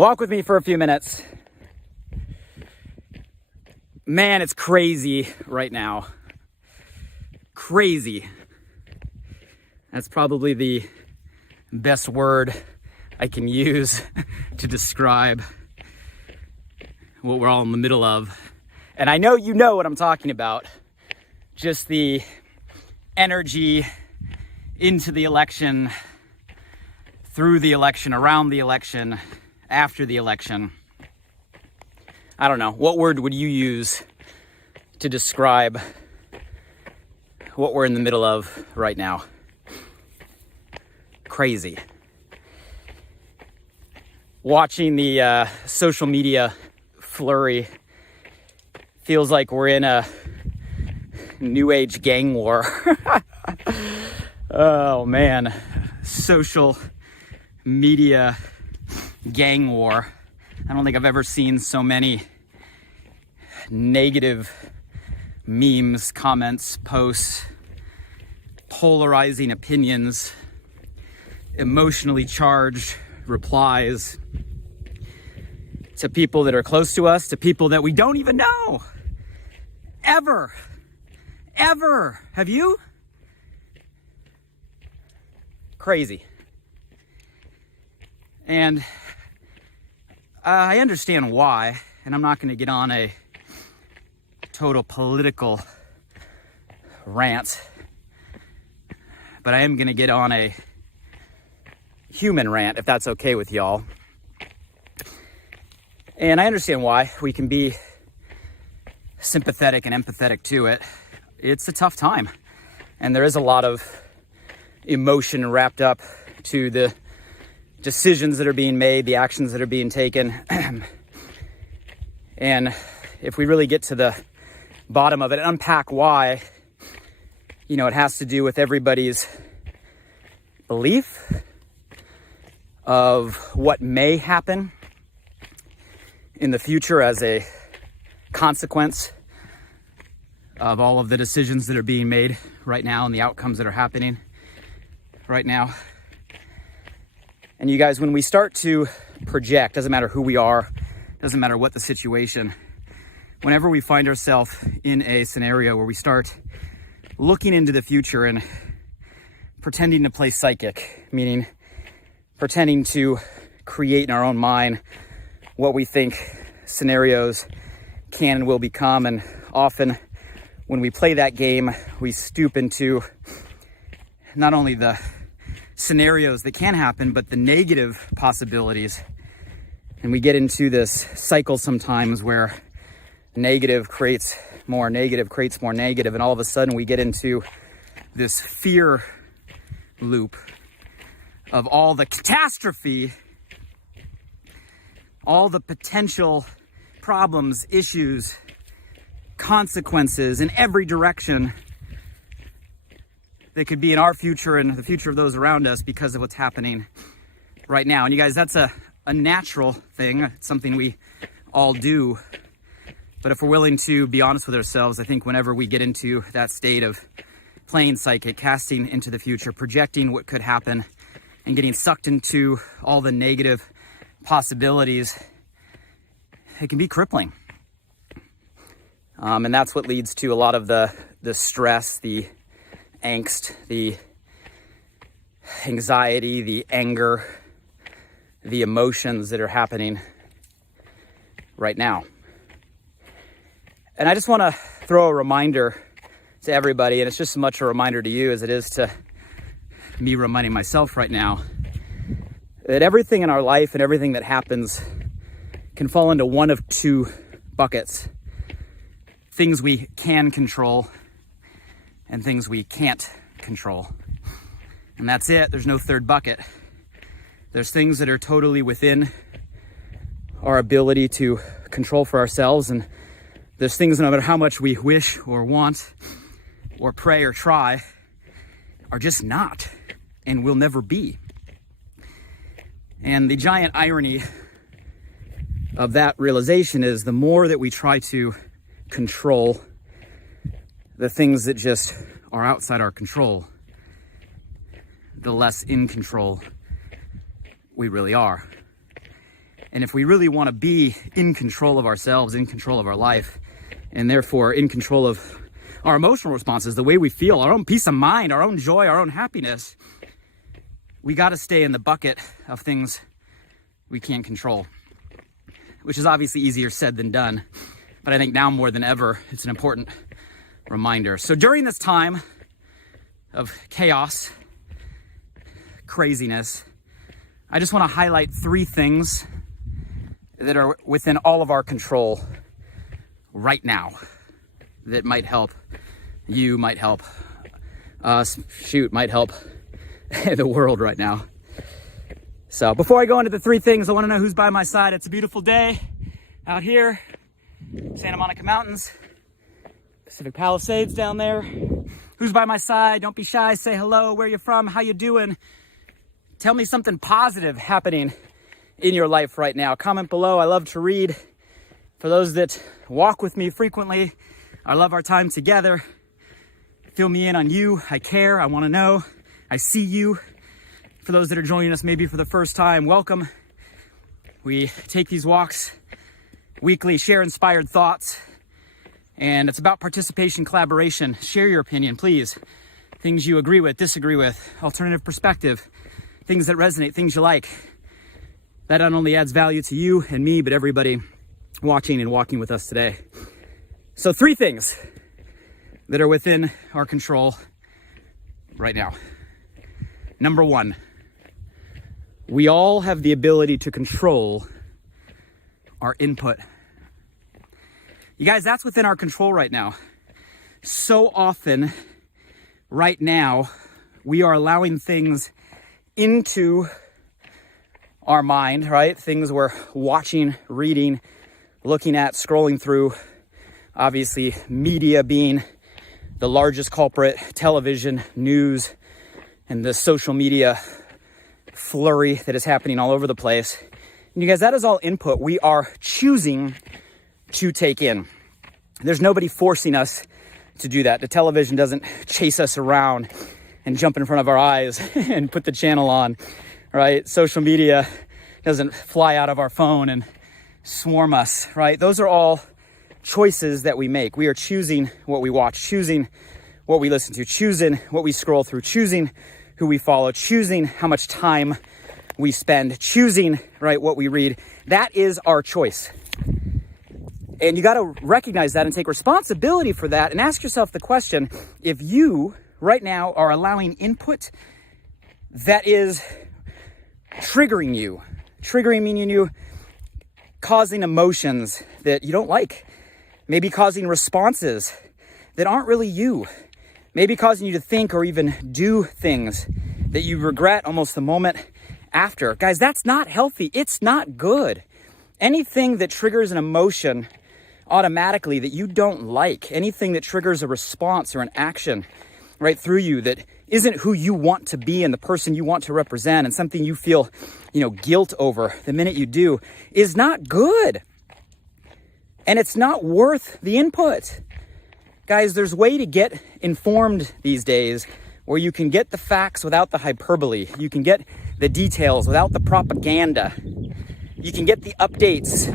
Walk with me for a few minutes. Man, it's crazy right now. Crazy. That's probably the best word I can use to describe what we're all in the middle of. And I know you know what I'm talking about. Just the energy into the election, through the election, around the election, after the election. I don't know. What word would you use to describe what we're in the middle of right now? Crazy. Watching the social media flurry feels like we're in a new age gang war. Oh man, social media gang war. I don't think I've ever seen so many negative memes, comments, posts, polarizing opinions, emotionally charged replies to people that are close to us, to people that we don't even know. Ever. Have you? Crazy. And I understand why, and I'm not going to get on a total political rant, but I am going to get on a human rant, if that's okay with y'all. And I understand why. We can be sympathetic and empathetic to it. It's a tough time, and there is a lot of emotion wrapped up to the decisions that are being made, the actions that are being taken. And if we really get to the bottom of it and unpack why, it has to do with everybody's belief of what may happen in the future as a consequence of all of the decisions that are being made right now and the outcomes that are happening right now. And you guys, when we start to project, doesn't matter who we are, doesn't matter what the situation, whenever we find ourselves in a scenario where we start looking into the future and pretending to play psychic, meaning pretending to create in our own mind what we think scenarios can and will become, and often when we play that game, we stoop into not only the scenarios that can happen, but the negative possibilities. And we get into this cycle sometimes where negative creates more negative, and all of a sudden we get into this fear loop of all the catastrophe, all the potential problems, issues, consequences in every direction that could be in our future and the future of those around us because of what's happening right now. And you guys, that's a natural thing. It's something we all do. But if we're willing to be honest with ourselves, I think whenever we get into that state of playing psychic, casting into the future, projecting what could happen, and getting sucked into all the negative possibilities, it can be crippling. And that's what leads to a lot of the stress, the angst, the anxiety, the anger, the emotions that are happening right now. And I just want to throw a reminder to everybody, and it's just as much a reminder to you as it is to me reminding myself right now, that everything in our life and everything that happens can fall into one of two buckets. Things we can control and things we can't control. And that's it. There's no third bucket. There's things that are totally within our ability to control for ourselves, and there's things, no matter how much we wish or want or pray or try, are just not and will never be. And the giant irony of that realization is the more that we try to control the things that just are outside our control, the less in control we really are. And if we really want to be in control of ourselves, in control of our life, and therefore in control of our emotional responses, the way we feel, our own peace of mind, our own joy, our own happiness, we got to stay in the bucket of things we can't control, which is obviously easier said than done. But I think now more than ever, it's an important reminder. So during this time of chaos, craziness, I just want to highlight 3 things that are within all of our control right now that might help you, might help us, might help the world right now. So before I go into the 3 things, I want to know who's by my side. It's a beautiful day out here, Santa Monica Mountains, Pacific Palisades down there. Who's by my side? Don't be shy. Say hello. Where you from? How you doing? Tell me something positive happening in your life right now. Comment below. I love to read. For those that walk with me frequently, I love our time together. Fill me in on you. I care. I want to know. I see you. For those that are joining us maybe for the first time, welcome. We take these walks weekly, share inspired thoughts, and it's about participation, collaboration. Share your opinion, please. Things you agree with, disagree with, alternative perspective, things that resonate, things you like. That not only adds value to you and me, but everybody watching and walking with us today. So 3 things that are within our control right now. Number 1, we all have the ability to control our input. You guys, that's within our control right now. So often, right now, we are allowing things into our mind, right? Things we're watching, reading, looking at, scrolling through. Obviously, media being the largest culprit, television, news, and the social media flurry that is happening all over the place. And you guys, that is all input we are choosing to take in. There's nobody forcing us to do that. The television doesn't chase us around and jump in front of our eyes and put the channel on, right? Social media doesn't fly out of our phone and swarm us, right? Those are all choices that we make. We are choosing what we watch, choosing what we listen to, choosing what we scroll through, choosing who we follow, choosing how much time we spend, choosing, right, what we read. That is our choice. And you got to recognize that and take responsibility for that and ask yourself the question, if you right now are allowing input that is triggering you, meaning you causing emotions that you don't like, maybe causing responses that aren't really you, maybe causing you to think or even do things that you regret almost the moment after. Guys, that's not healthy. It's not good. Anything that triggers an emotion automatically that you don't like, anything that triggers a response or an action right through you that isn't who you want to be and the person you want to represent, and something you feel, guilt over the minute you do, is not good. And it's not worth the input. Guys, there's a way to get informed these days where you can get the facts without the hyperbole. You can get the details without the propaganda. You can get the updates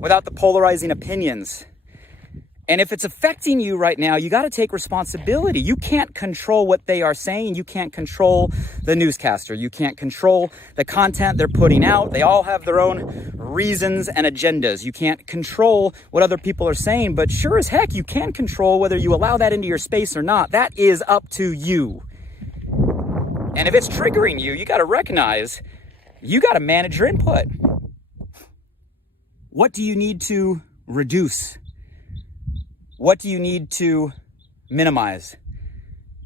without the polarizing opinions. And if it's affecting you right now, you got to take responsibility. You can't control what they are saying. You can't control the newscaster. You can't control the content they're putting out. They all have their own reasons and agendas. You can't control what other people are saying, but sure as heck, you can control whether you allow that into your space or not. That is up to you. And if it's triggering you, you got to recognize you got to manage your input. What do you need to reduce? What do you need to minimize?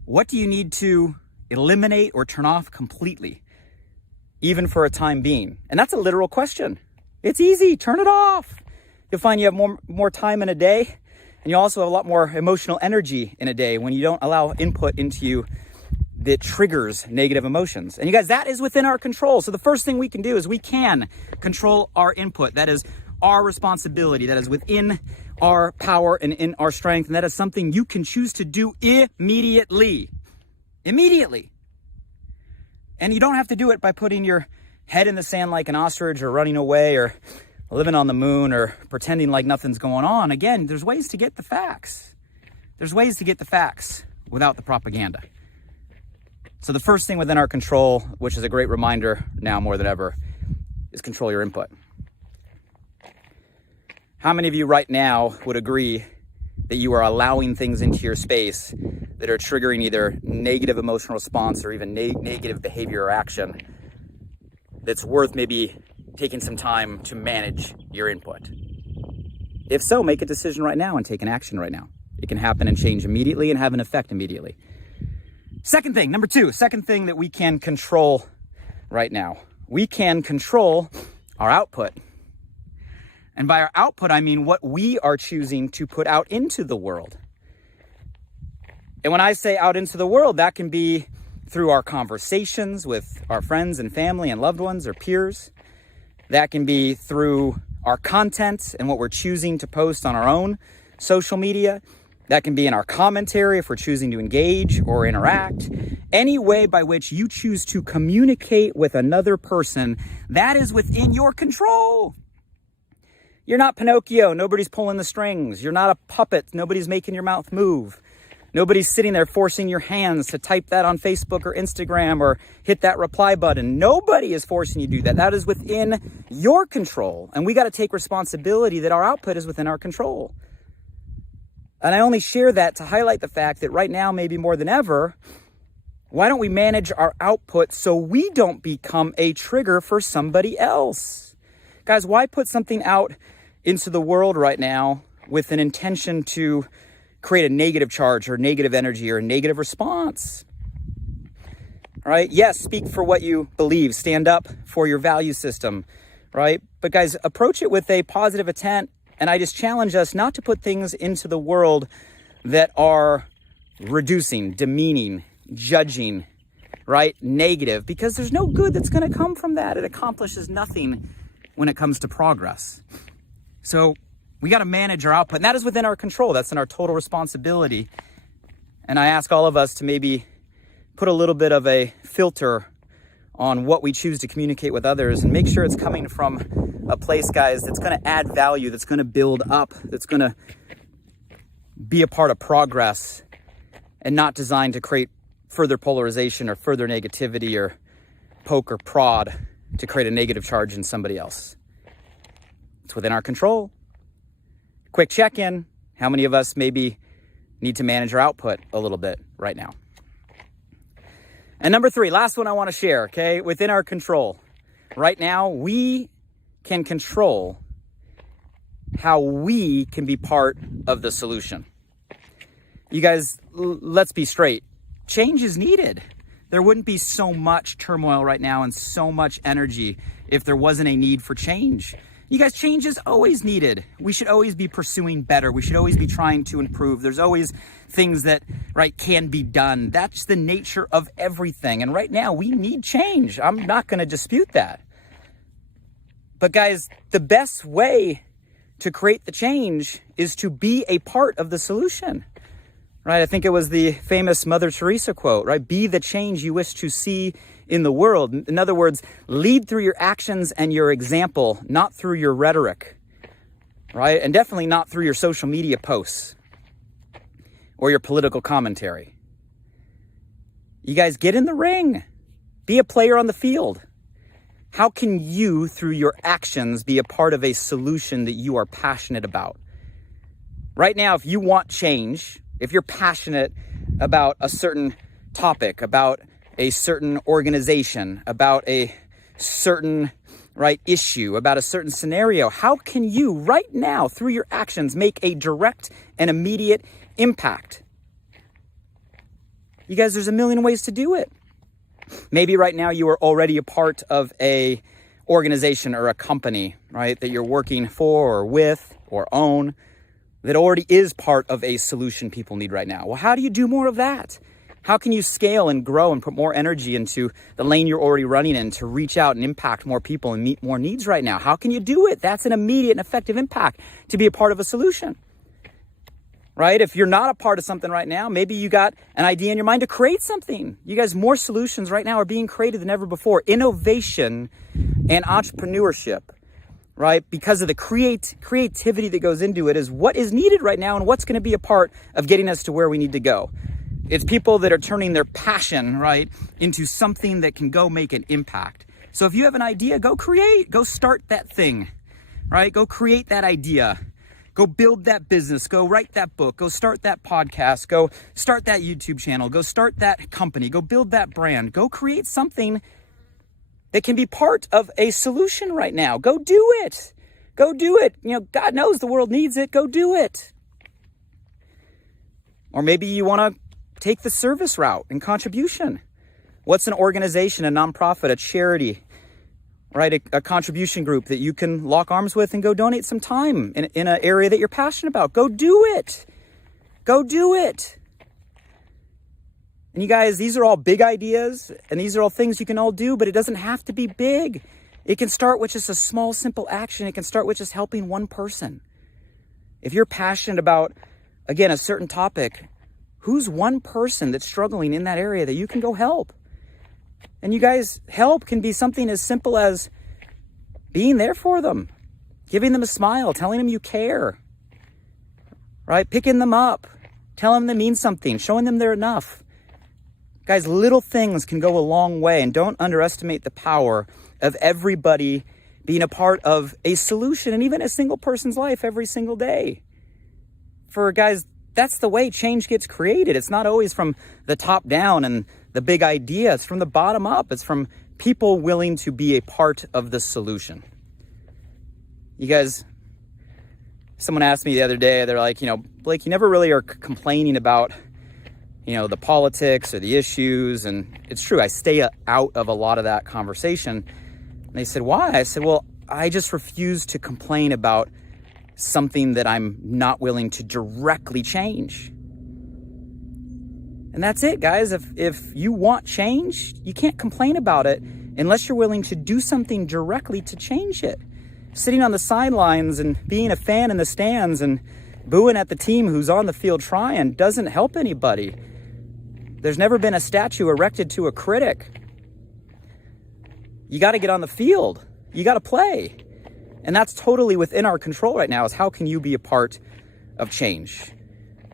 What do you need to eliminate or turn off completely, even for a time being? And that's a literal question. It's easy. Turn it off. You'll find you have more time in a day, and you also have a lot more emotional energy in a day when you don't allow input into you that triggers negative emotions. And you guys, that is within our control. So the first thing we can do is we can control our input. That is our responsibility. That is within our power and in our strength. And that is something you can choose to do immediately. Immediately. And you don't have to do it by putting your head in the sand like an ostrich or running away or living on the moon or pretending like nothing's going on. Again, there's ways to get the facts. There's ways to get the facts without the propaganda. So the first thing within our control, which is a great reminder now more than ever, is control your input. How many of you right now would agree that you are allowing things into your space that are triggering either negative emotional response or even negative behavior or action that's worth maybe taking some time to manage your input? If so, make a decision right now and take an action right now. It can happen and change immediately and have an effect immediately. Second thing, number two, second thing that we can control right now. We can control our output. And by our output, I mean what we are choosing to put out into the world. And when I say out into the world, that can be through our conversations with our friends and family and loved ones or peers. That can be through our content and what we're choosing to post on our own social media. That can be in our commentary if we're choosing to engage or interact. Any way by which you choose to communicate with another person, that is within your control. You're not Pinocchio. Nobody's pulling the strings. You're not a puppet. Nobody's making your mouth move. Nobody's sitting there forcing your hands to type that on Facebook or Instagram or hit that reply button. Nobody is forcing you to do that. That is within your control. And we got to take responsibility that our output is within our control. And I only share that to highlight the fact that right now, maybe more than ever, why don't we manage our output so we don't become a trigger for somebody else? Guys, why put something out into the world right now with an intention to create a negative charge or negative energy or a negative response? Right? Yes, speak for what you believe. Stand up for your value system, right? But guys, approach it with a positive intent. And I just challenge us not to put things into the world that are reducing, demeaning, judging, right? Negative, because there's no good that's going to come from that. It accomplishes nothing when it comes to progress. So we got to manage our output, and that is within our control. That's in our total responsibility. And I ask all of us to maybe put a little bit of a filter on what we choose to communicate with others and make sure it's coming from a place, guys, that's going to add value, that's going to build up, that's going to be a part of progress and not designed to create further polarization or further negativity or poke or prod to create a negative charge in somebody else. It's within our control. Quick check-in. How many of us maybe need to manage our output a little bit right now? And number three, last one I want to share, okay? Within our control. Right now, we can control how we can be part of the solution. You guys, let's be straight. Change is needed. There wouldn't be so much turmoil right now and so much energy if there wasn't a need for change. You guys, change is always needed. We should always be pursuing better. We should always be trying to improve. There's always things that, right, can be done. That's the nature of everything. And right now, we need change. I'm not going to dispute that. But guys, the best way to create the change is to be a part of the solution, right? I think it was the famous Mother Teresa quote, right? Be the change you wish to see in the world. In other words, lead through your actions and your example, not through your rhetoric, right? And definitely not through your social media posts or your political commentary. You guys, get in the ring. Be a player on the field. How can you, through your actions, be a part of a solution that you are passionate about? Right now, if you want change, if you're passionate about a certain topic, about a certain organization, about a certain issue, about a certain scenario, how can you right now, through your actions, make a direct and immediate impact? You guys, there's a million ways to do it. Maybe right now you are already a part of a organization or a company, right, that you're working for or with or own that already is part of a solution people need right now. Well, how do you do more of that? How can you scale and grow and put more energy into the lane you're already running in to reach out and impact more people and meet more needs right now? How can you do it? That's an immediate and effective impact to be a part of a solution. right? If you're not a part of something right now, maybe you got an idea in your mind to create something. You guys, more solutions right now are being created than ever before. Innovation and entrepreneurship, right? Because of the creativity that goes into it is what is needed right now and what's going to be a part of getting us to where we need to go. It's people that are turning their passion, right, into something that can go make an impact. So if you have an idea, go create, go start that thing, right? Go create that idea. Go build that business, go write that book, go start that podcast, go start that YouTube channel, go start that company, go build that brand, go create something that can be part of a solution right now. Go do it. Go do it. You know, God knows the world needs it. Go do it. Or maybe you want to take the service route and contribution. What's an organization, a nonprofit, a charity, right? A contribution group that you can lock arms with and go donate some time in an area that you're passionate about. Go do it. Go do it. And you guys, these are all big ideas and these are all things you can all do, but it doesn't have to be big. It can start with just a small, simple action. It can start with just helping one person. If you're passionate about, again, a certain topic, who's one person that's struggling in that area that you can go help? And you guys, help can be something as simple as being there for them, giving them a smile, telling them you care, right? Picking them up, telling them they mean something, showing them they're enough. Guys, little things can go a long way, and don't underestimate the power of everybody being a part of a solution and even a single person's life every single day. For guys, that's the way change gets created. It's not always from the top down and the big idea. It's from the bottom up. It's from people willing to be a part of the solution. You guys, someone asked me the other day, they're like, Blake, you never really are complaining about, the politics or the issues. And it's true, I stay out of a lot of that conversation. And they said, why? I said, well, I just refuse to complain about something that I'm not willing to directly change. And that's it, guys. If you want change, you can't complain about it unless you're willing to do something directly to change it. Sitting on the sidelines and being a fan in the stands and booing at the team who's on the field trying doesn't help anybody. There's never been a statue erected to a critic. You got to get on the field. You got to play. And that's totally within our control right now, is how can you be a part of change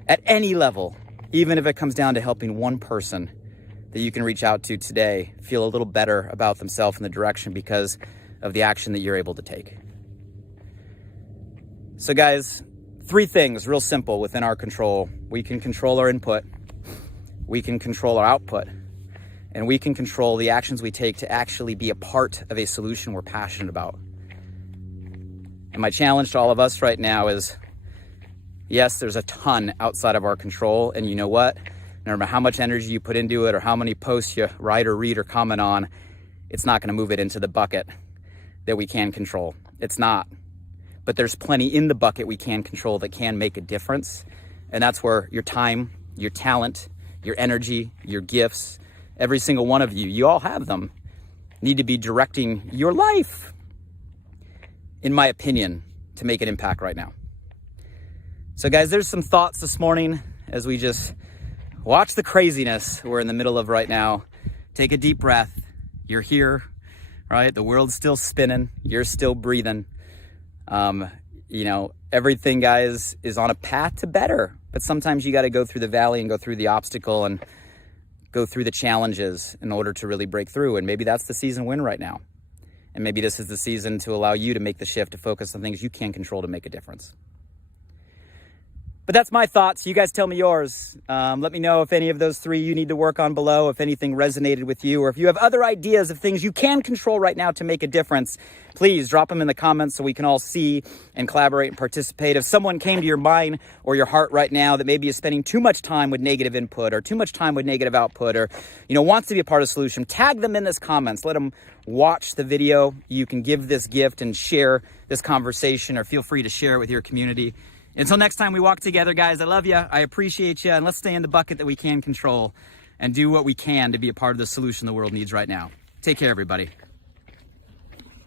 at any level, even if it comes down to helping one person that you can reach out to today feel a little better about themselves in the direction because of the action that you're able to take. So guys, 3 things, real simple, within our control. We can control our input, we can control our output, and we can control the actions we take to actually be a part of a solution we're passionate about. And my challenge to all of us right now is, yes, there's a ton outside of our control. And you know what? No matter how much energy you put into it or how many posts you write or read or comment on, it's not going to move it into the bucket that we can control. It's not. But there's plenty in the bucket we can control that can make a difference. And that's where your time, your talent, your energy, your gifts, every single one of you all have them, need to be directing your life, in my opinion, to make an impact right now. So guys, there's some thoughts this morning as we just watch the craziness we're in the middle of right now. Take a deep breath. You're here, right? The world's still spinning. You're still breathing. Everything, guys, is on a path to better. But sometimes you got to go through the valley and go through the obstacle and go through the challenges in order to really break through. And maybe that's the season we're in right now. And maybe this is the season to allow you to make the shift to focus on things you can control to make a difference. But that's my thoughts. You guys tell me yours. Let me know if any of those 3 you need to work on below, if anything resonated with you, or if you have other ideas of things you can control right now to make a difference. Please drop them in the comments so we can all see and collaborate and participate. If someone came to your mind or your heart right now that maybe is spending too much time with negative input or too much time with negative output, or wants to be a part of the solution, tag them in this comments. Let them watch the video. You can give this gift and share this conversation, or feel free to share it with your community. Until next time we walk together, guys, I love you. I appreciate you. And let's stay in the bucket that we can control and do what we can to be a part of the solution the world needs right now. Take care, everybody.